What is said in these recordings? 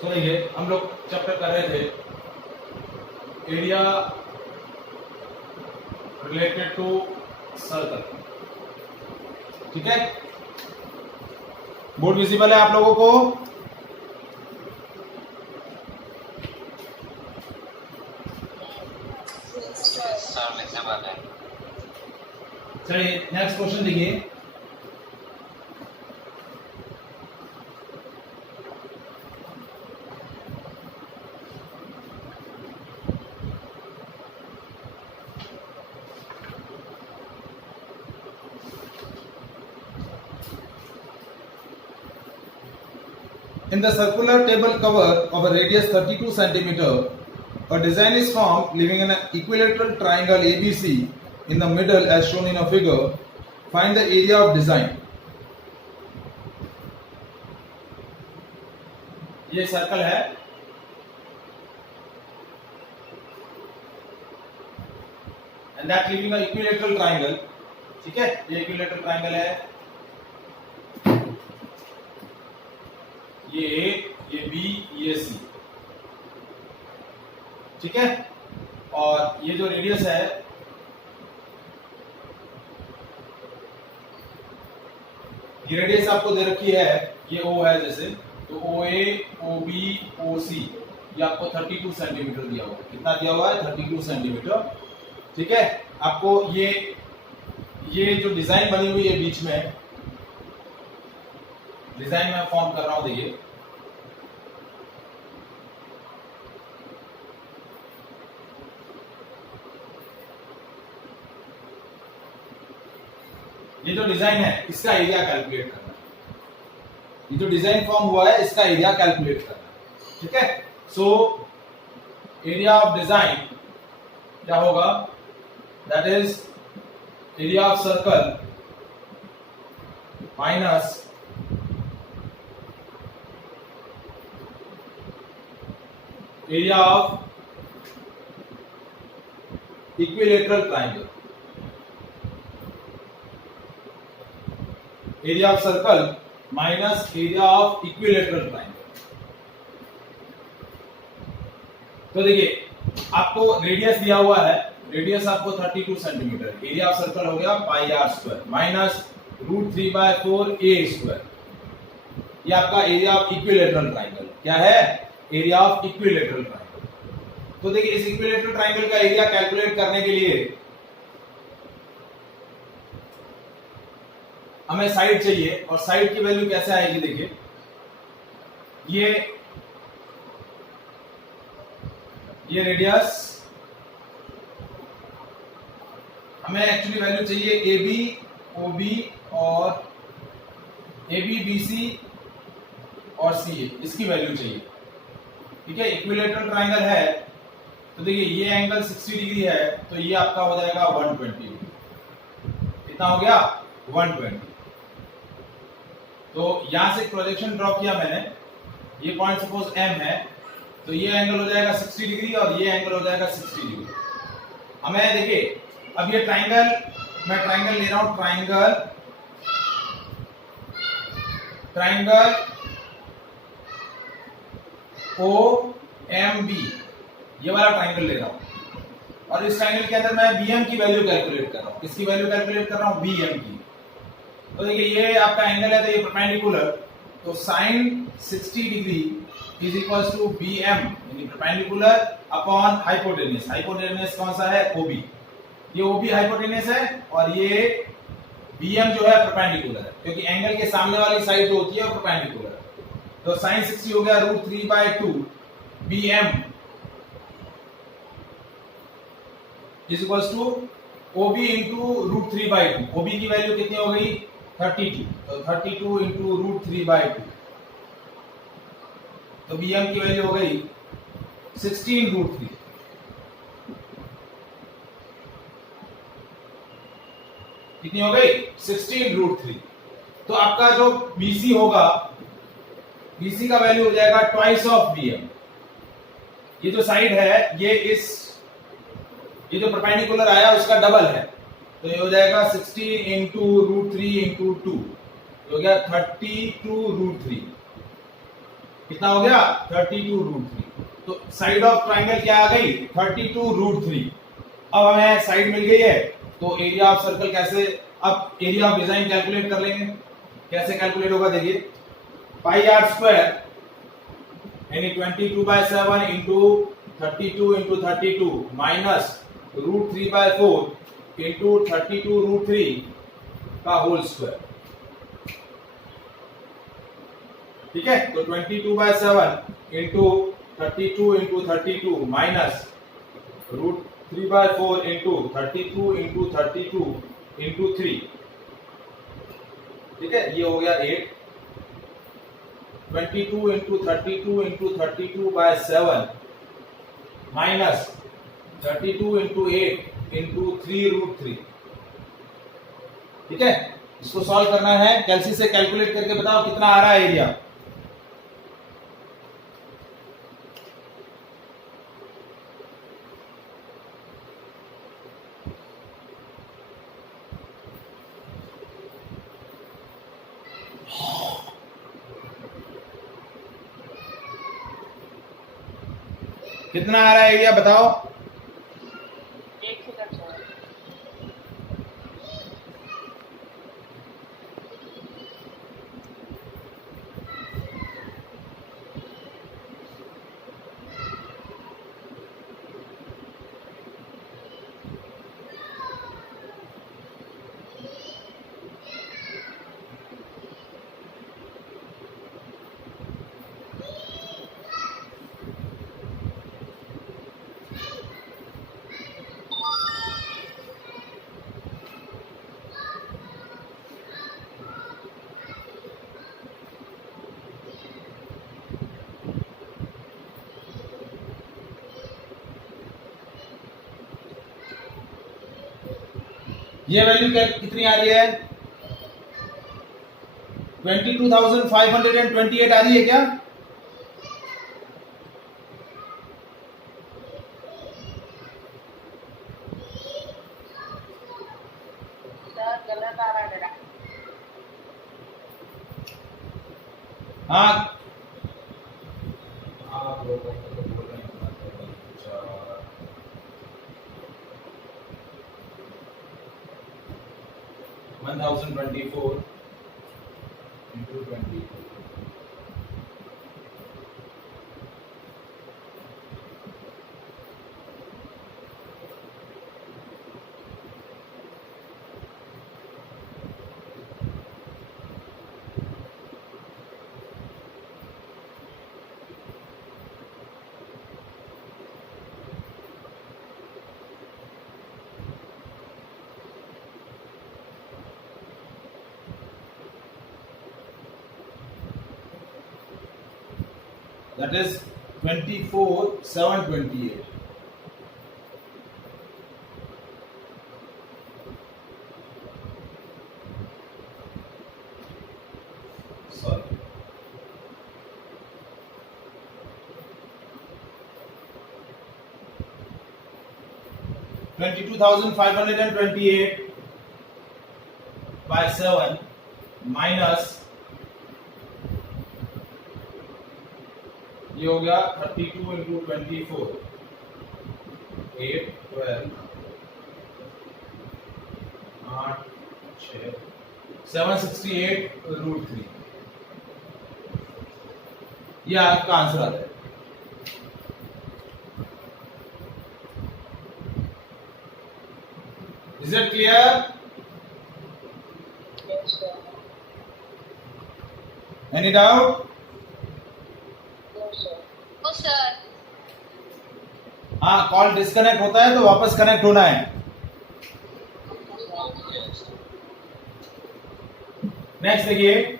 तो देखिए हम लोग चैप्टर कर रहे थे एरिया रिलेटेड टू सर्कल। ठीक है, बोर्ड विजिबल है आप लोगों को? चलिए नेक्स्ट क्वेश्चन देखिए। In the circular table cover of a radius 32 cm, a design is formed leaving an equilateral triangle ABC in the middle as shown in a figure. Find the area of design. ये circle है and that leaving an equilateral triangle. ठीक है, ये equilateral triangle है, ये A, ये B, ये C। ठीक है, और ये जो रेडियस है ये रेडियस आपको दे रखी है, ये O है जैसे, तो OA, OB, OC ये आपको 32 सेंटीमीटर दिया हुआ है। कितना दिया हुआ है? 32 सेंटीमीटर। ठीक है, आपको ये जो डिजाइन बनी हुई है बीच में, डिजाइन में फॉर्म कर रहा हूं, देखिए ये जो डिजाइन है इसका एरिया कैलकुलेट करना है। ये जो डिजाइन फॉर्म हुआ है इसका एरिया कैलकुलेट करना है। ठीक है, सो एरिया ऑफ डिजाइन क्या होगा? That is area of circle minus area of equilateral triangle. Area of circle minus area of equilateral triangle. तो देखिए आपको रेडियस दिया हुआ है, रेडियस आपको 32 सेंटीमीटर, एरिया ऑफ सर्कल हो गया pi r square minus √3/4 a square. ये आपका एरिया ऑफ इक्विलेटरल ट्राइंगल क्या है? Area of equilateral triangle. तो देखिए इस इक्विलेटरल ट्राइंगल का एरिया कैलकुलेट करने के लिए हमें साइड चाहिए, और साइड की वैल्यू कैसे आएगी? देखिए ये रेडियस, हमें एक्चुअली वैल्यू चाहिए AB, OB और AB, BC और CA, इसकी वैल्यू चाहिए। ठीक है, इक्विलेटरल ट्राइंगल है तो देखिए ये एंगल 60 डिग्री है, तो ये आपका हो जाएगा 120 डिग्री। कितना हो गया? 120। तो यहां से प्रोजेक्शन ड्रॉ किया मैंने, ये पॉइंट सपोज M है, तो ये एंगल हो जाएगा 60 डिग्री और ये एंगल हो जाएगा 60 डिग्री। हमें देखिए अब ये ट्राइंगल, मैं ट्राइंगल ले रहा हूं, ट्राइंगल OMB, ये वाला ट्राइंगल ले रहा हूं, और इस ट्राइंगल के अंदर मैं BM की वैल्यू कैलकुलेट कर रहा हूं। किसकी वैल्यू कैलकुलेट कर रहा हूं? BM की। तो देखिए ये आपका एंगल है, तो ये परपेंडिकुलर, तो sin 60 degree is equal to BM यानी परपेंडिकुलर अपॉन हाइपोटेन्यूज। हाइपोटेन्यूज कौन सा है? OB। ये OB हाइपोटेन्यूज है और ये BM जो है परपेंडिकुलर है, क्योंकि एंगल के सामने वाली साइड जो होती है वो परपेंडिकुलर है। तो sin 60 हो गया √3/2 BM is equal to OB into √3/2। OB की वैल्यू कितनी हो गई? 32, तो 32 इंटू √3/2, तो BM की वैल्यू हो गई 16√3। कितनी हो गई? 16√3। तो आपका जो BC होगा, BC का वैल्यू हो जाएगा ट्वाइस ऑफ BM। ये जो साइड है ये जो परपेंडिकुलर आया उसका डबल है, तो ये हो जाएगा 16 इंटू √3 इंटू 2, हो गया 32√3। कितना हो गया 32√3। तो साइड ऑफ ट्राइंगल क्या आ गई 32√3। अब हमें साइड मिल गई है तो एरिया ऑफ सर्कल कैसे, अब एरिया ऑफ डिजाइन कैलकुलेट कर लेंगे। कैसे कैलकुलेट होगा देखिए, पाई आर स्क्वायर यानी 22/7 इंटू 32 इंटू 32 माइनस √3/4 इंटू 32√3 का होल स्क्वायर। ठीक है, तो 22/7 into 32 into 32 minus √3/4 into 32 into 32 into 3। ठीक है, ये हो गया 8। 22 into 32 into 32/7 minus 32 into 8 into 3√3। ठीक है, इसको सॉल्व करना है। कैलसी से कैलकुलेट करके बताओ कितना आ रहा है एरिया। कितना आ रहा है एरिया बताओ। 1 सेकंड सर। ये वैल्यू कितनी आ रही है 22,528 आ रही है क्या। सर गलत आ रहा है मेरा। हाँ आप लोगों को तो बोल रहे हैं 1024 into 20। That is 24,728। Sorry, 22,528 by 7 minus ये हो गया 32 इंटू 24 8 12 8 6 768√3। ये आपका आंसर आ जाएगा। Is it clear? Yes, sir. Any doubt? No, sir. No, sir. हाँ, कॉल डिस्कनेक्ट होता है तो वापस कनेक्ट होना है। नेक्स्ट देखिए,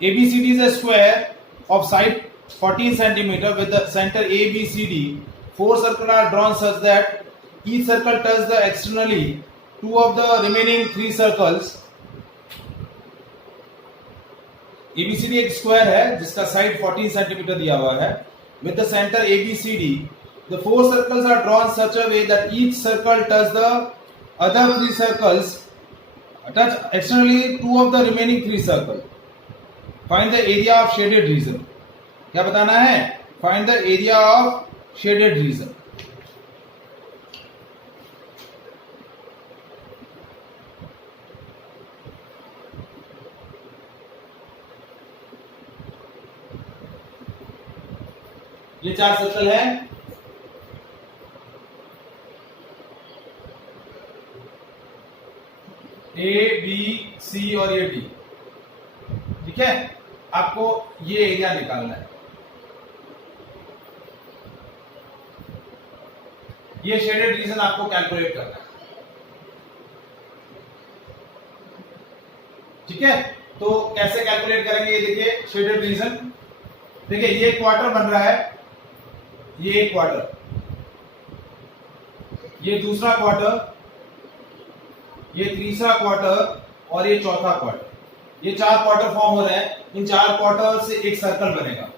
ABCD is a square of side 14 centimeter with the center ABCD. 4 circles are drawn such that each circle touches the externally 2 of the remaining 3 circles. ABCD एक square है जिसका साइड 14 सेंटीमीटर दिया हुआ है with the center ABCD the four circles are drawn such a way that each circle touch the other three circles, touch externally two of the remaining three circle. Find the area of shaded region. क्या बताना है? Find the area of shaded region. ये चार circle है, A B C और ये D, ठीक है। आपको ये एरिया निकालना है। ये शेडेड रीजन आपको कैलकुलेट करना है, ठीक है। तो कैसे कैलकुलेट करेंगे, ये देखिए शेडेड रीजन, देखिए ये क्वार्टर बन रहा है, ये एक क्वार्टर, ये दूसरा क्वार्टर, ये तीसरा क्वार्टर और ये चौथा क्वार्टर। ये चार क्वार्टर फॉर्म हो रहे हैं। इन चार क्वार्टर से एक सर्कल बनेगा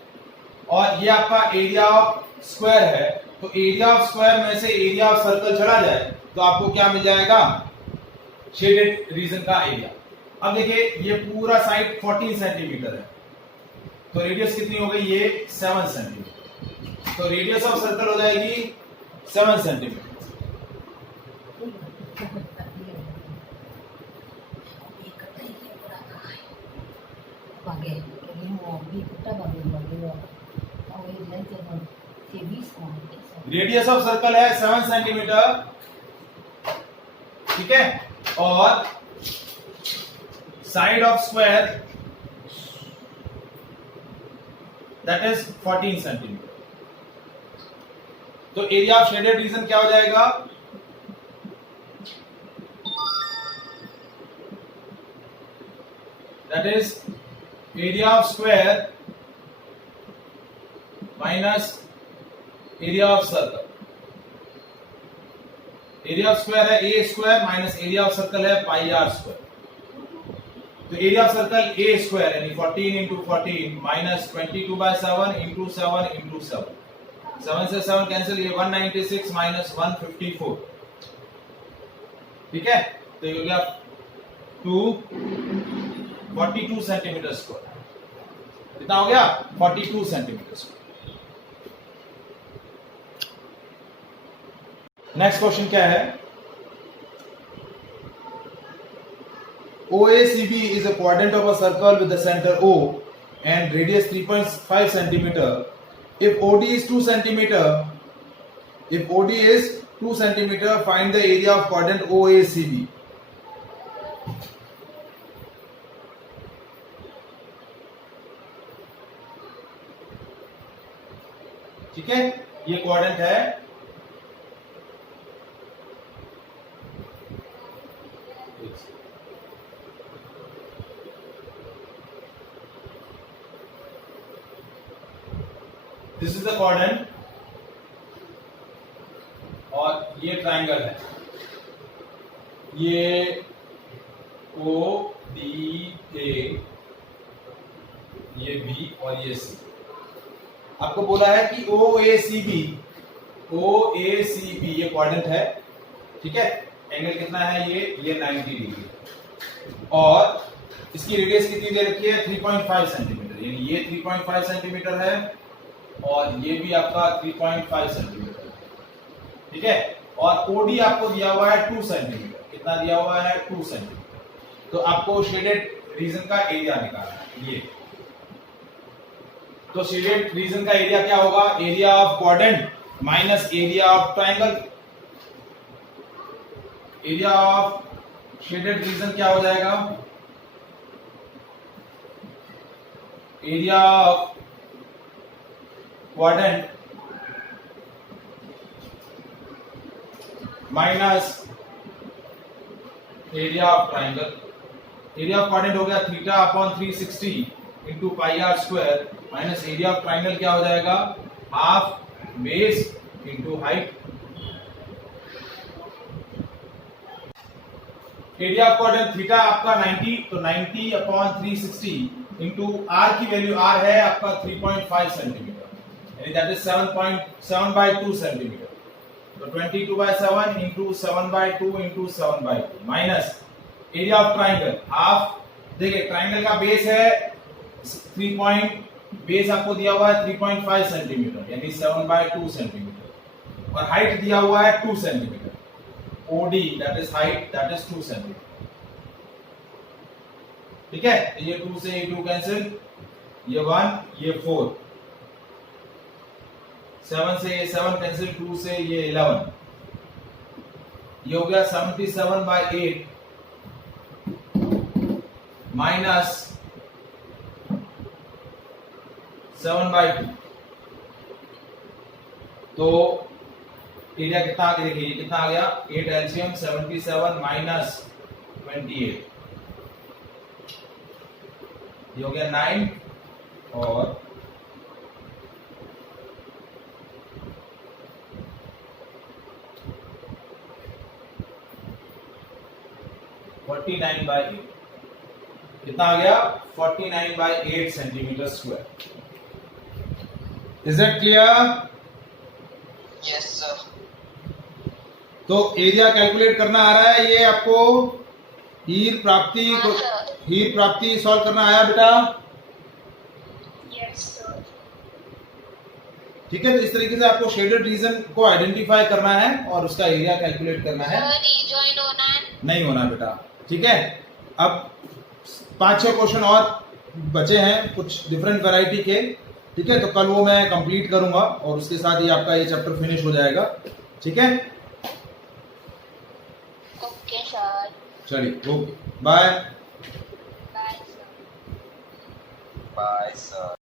और ये आपका एरिया ऑफ स्क्वायर है। तो एरिया ऑफ स्क्वायर में से एरिया ऑफ सर्कल चला जाए तो आपको क्या मिल जाएगा? शेडेड रीजन का एरिया। अब देखिए ये पूरा साइड 14 सेंटीमीटर है, तो रेडियस कितनी हो गई? ये 7 सेंटीमीटर। तो रेडियस ऑफ सर्कल हो जाएगी 7 सेंटीमीटर। रेडियस ऑफ सर्कल है 7 सेंटीमीटर, ठीक है, और side of square that is 14 centimetre. तो एरिया ऑफ शेडेड रीजन क्या हो जाएगा? That is area of square minus area of circle. Area of square है a square minus area of circle है पाई आर स्क्वायर। तो area of circle a square यानी 14 into 14 minus 22/7 into 7 into 7, 7 से 7 cancel, ये 196 minus 154, ठीक है। तो ये हो गया 42 सेंटीमीटर स्क्वायर। कितना हो गया? 42 सेंटीमीटर स्क्वायर। नेक्स्ट क्वेश्चन क्या है? OACB is a quadrant of a circle with the center O and radius 3.5 centimeter. If OD is 2 centimeter, find the area of quadrant OACB. ठीक है, ये क्वाड्रेंट है, this is the quadrant और ये triangle है, ये O D A, ये B और ये C। आपको बोला है कि OACB ये क्वाड्रेंट है, ठीक है। एंगल कितना है? ये 90 डिग्री और इसकी रेडियस कितनी दे रखी है? 3.5 सेंटीमीटर, यानी ये 3.5 सेंटीमीटर है और ये भी आपका 3.5 सेंटीमीटर, ठीक है। और OD आपको दिया हुआ है 2 सेंटीमीटर। कितना दिया हुआ है? 2 सेंटीमीटर। तो आपको शेडेड रीजन का एरिया निकालना है ये। तो शेडेड रीजन का एरिया क्या होगा? Area of quadrant minus area of triangle. Area of shaded region क्या हो जाएगा? Area of quadrant minus area of triangle. Area of quadrant हो गया theta upon 360 into pi r square minus area of triangle क्या हो जाएगा? Half base into height. Area of quadrant theta आपका 90, तो 90 अपॉन 360 इंटू आर की value r है आपका 3.5 सेंटीमीटर, यानी दैट इज 7.7 by 2 सेंटीमीटर। तो 22 by 7 into 7 by 2 into 7 by 2 minus area of triangle half. देखिए ट्राइंगल का बेस है 3 पॉइंट, बेस आपको दिया हुआ है 3.5 सेंटीमीटर यानी 7 by 2 सेंटीमीटर, और हाइट दिया हुआ है 2 centimetre. OD that is height, that is 2 centimetre. ठीक है, ये 2 से ये 2 कैंसिल, ये 1 ये 4, 7 से ये 7 कैंसिल, 2 से ये 11, ये हो गया 77 by 8 माइनस 7 by 2। तो एरिया कितना आ गया, देखिए ये कितना आ गया 8 एलसीएम 77 माइनस 28, ये हो गया 9 और 49 by 8, कितना आ गया 49 by 8 centimetre square. Is that clear? Yes sir. तो एरिया कैलकुलेट करना आ रहा है, ये आपको हीर प्राप्ति को हीर प्राप्ति सॉल्व करना आया बेटा? Yes sir. ठीक है, तो इस तरीके से आपको शेडेड रीजन को आइडेंटिफाई करना है और उसका एरिया कैलकुलेट करना है। सर रिजॉइन होना है? नहीं होना बेटा। ठीक है, अब 5-6 क्वेश्चन और बचे हैं कुछ डिफरेंट वैरायटी के। ठीक है, तो कल वो मैं कंप्लीट करूंगा और उसके साथ ही आपका ये चैप्टर फिनिश हो जाएगा। ठीक है, ओके सर। चलिए okay bye. Bye sir. Bye sir.